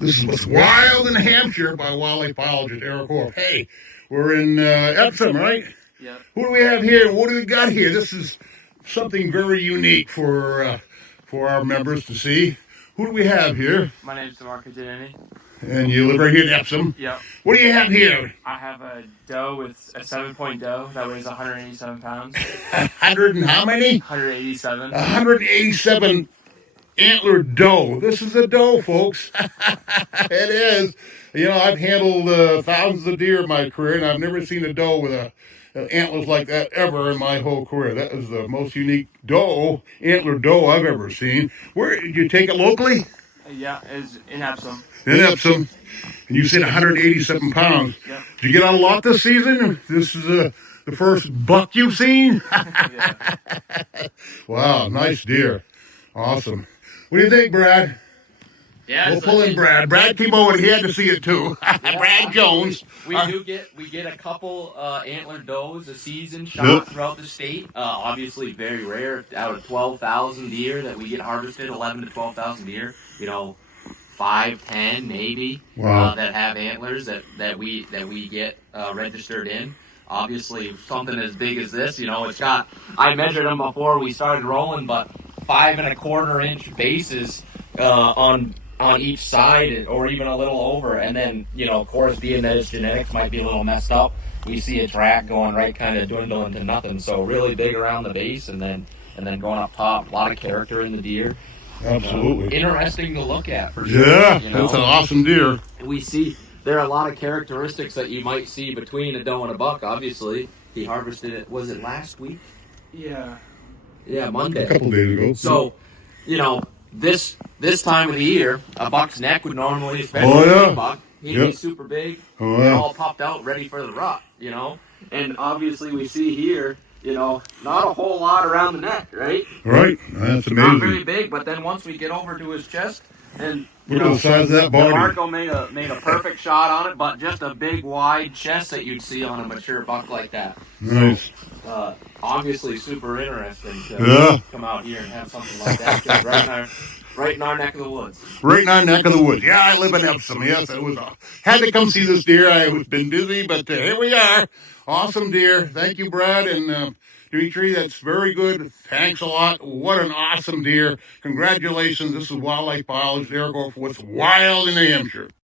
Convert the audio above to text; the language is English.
This is What's Wild in Hampshire by wildlife biologist Eric Orff. Hey, we're in Epsom, right? Yep. Who do we have here? What do we got here? This is something very unique for our members to see. Who do we have here? My name's DeMarco Giannini. And you live right here in Epsom. Yep. What do you have here? I have a doe with a 7-point doe that weighs 187 pounds. 100 and how many? 187. 187 antlered doe. This is a doe, folks. It is. You know, I've handled thousands of deer in my career, and I've never seen a doe with antlers like that ever in my whole career. That is the most unique antlered doe I've ever seen. Where did you take it locally? Yeah, it's in Epsom. In Epsom. And you said 187 pounds. Yep. Did you get out a lot this season? This is the first buck you've seen? Yeah. Wow, nice deer. Awesome. What do you think, Brad? Yeah, We'll pull in Brad. Brad came over and he had to see it too. Yeah, Brad Jones. We get a couple antlered does a season shot throughout the state. Obviously, very rare. Out of 12,000 deer that we get harvested, 11 to 12,000 deer. 5, 10 maybe. Wow. That have antlers that we get registered in. Obviously, something as big as this, it's got. I measured them before we started rolling, but 5.25-inch bases on each side, or even a little over, and then of course, being that its genetics might be a little messed up, we see a track going right, kind of dwindling to nothing. So really big around the base, and then going up top. A lot of character in the deer. Absolutely. Interesting to look at for sure. Yeah, that's an awesome deer. We see there are a lot of characteristics that you might see between a doe and a buck. Obviously, he harvested it. Was it last week? Yeah. Yeah, Monday. A couple days ago. So, this time of the year, a buck's neck would normally, especially a big buck, he'd be super big, all popped out, ready for the rut, And obviously we see here, not a whole lot around the neck, right? Right. That's amazing. Not very big, but then once we get over to his chest, and look at the size of that body. Marco made a perfect shot on it, but just a big wide chest that you'd see on a mature buck like that. Nice. So, obviously super interesting to come out here and have something like that just right in our neck of the woods. Right in our neck of the woods. Yeah, I live in Epsom. Yes, it was. Had to come see this deer. I've been busy, but here we are. Awesome deer. Thank you, Brad and Dimitri. That's very good. Thanks a lot. What an awesome deer. Congratulations. This is wildlife biologist Eric Orff. What's Wild in New Hampshire.